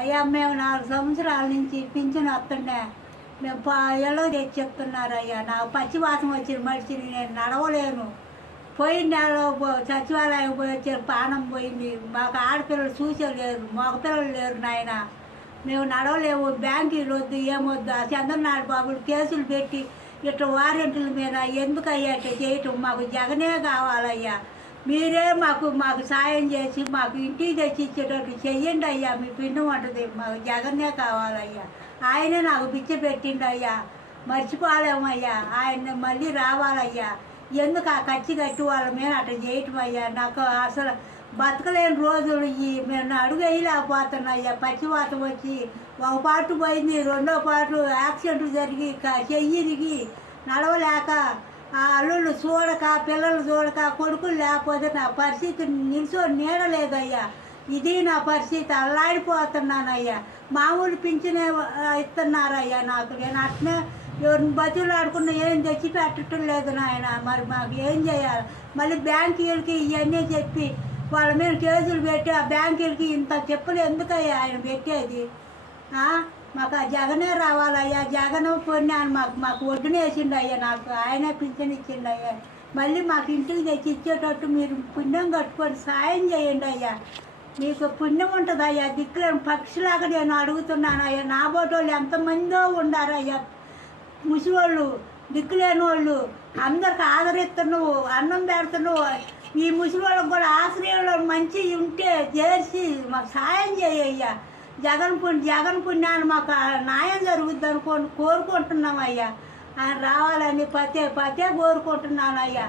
అయ్యా మేము 4 సంవత్సరాల నుంచి పింఛను వస్తుండే మేము ఎల్లో తెచ్చి చెప్తున్నారయ్యా. నాకు పచ్చివాసన వచ్చిన మనిషిని, నేను నడవలేను. పోయిన నెలలో సచివాలయం పోయి వచ్చారు, పానం పోయింది. మాకు ఆడపిల్లలు చూసేలేరు, మగపిల్లలు లేరు నాయన. మేము నడవలేము. బ్యాంకీలు వద్దు, ఏమొద్దు. ఆ చంద్రనారాయణ బాబులు కేసులు పెట్టి ఇట్లా వారెంట్ల మీద ఎందుకు అయ్యా ఇట్లా చేయటం? మాకు జగనే కావాలయ్యా. మీరే మాకు సాయం చేసి మాకు ఇంటికి తెచ్చి ఇచ్చేటట్టు చెయ్యండి అయ్యా. మీ పిండం ఉంటుంది, మాకు జగన్నే కావాలయ్యా. ఆయనే నాకు పిచ్చి పెట్టిండు అయ్యా, మర్చిపోలేమయ్యా. ఆయన మళ్ళీ రావాలయ్యా. ఎందుకు ఆ కచ్చి కట్టి వాళ్ళ మీద అట్లా చేయటం అయ్యా? నాకు అసలు బతకలేని రోజులు మేము అడుగు వేయలేకపోతున్నాయ్యా. పచ్చివాతం వచ్చి ఒక పాటు పోయింది, రెండో పాటు యాక్సిడెంట్ జరిగి చెయ్యిరిగి నడవలేక ఆ అల్లుళ్ళు చూడక, పిల్లలు చూడక, కొడుకులు లేకపోతే నా పరిస్థితి నిల్చొని నీడలేదయ్యా. ఇది నా పరిస్థితి. అల్లాడిపోతున్నానయ్యా. మామూలు పింఛనే ఇస్తున్నారయ్యా నాకు. నేను అట్నే ఎవరిని బతులు ఆడుకున్నా ఏం తెచ్చి పెట్టడం లేదు నాయన. మరి మాకు ఏం చేయాలి? మళ్ళీ బ్యాంకీలకి ఇవన్నీ చెప్పి వాళ్ళ మీద కేసులు పెట్టి ఆ బ్యాంకీలకి ఇంత చెప్పులు ఎందుకయ్యా ఆయన పెట్టేది? మాకు ఆ జగనే రావాలయ్యా. జగన్ పొన్నాను మాకు ఒడ్డునేసిండు అయ్యా. నాకు ఆయనే పింఛన్ ఇచ్చిండు అయ్యా. మళ్ళీ మాకు ఇంటికి తెచ్చి ఇచ్చేటట్టు మీరు పుణ్యం కట్టుకొని సాయం చేయండి అయ్యా. మీకు పుణ్యం ఉంటుంది అయ్యా. దిక్కులేని పక్షిలాగా నేను అడుగుతున్నాను అయ్యా. నా బోటోళ్ళు ఎంతమందో ఉండారయ్యా, ముసివాళ్ళు, దిక్కులేని వాళ్ళు. అందరికి ఆదరిస్తున్నావు, అన్నం పెడుతున్నావు. ఈ ముసివాళ్ళకి కూడా ఆశ్రయంలో మంచి ఉంటే చేసి మాకు సాయం చేయయ్యా. జగన్ పుణ్యాన్ని మాకు న్యాయం జరుగుద్ది కోరుకుంటున్నాం అయ్యా. ఆయన రావాలని పతే కోరుకుంటున్నాను అయ్యా.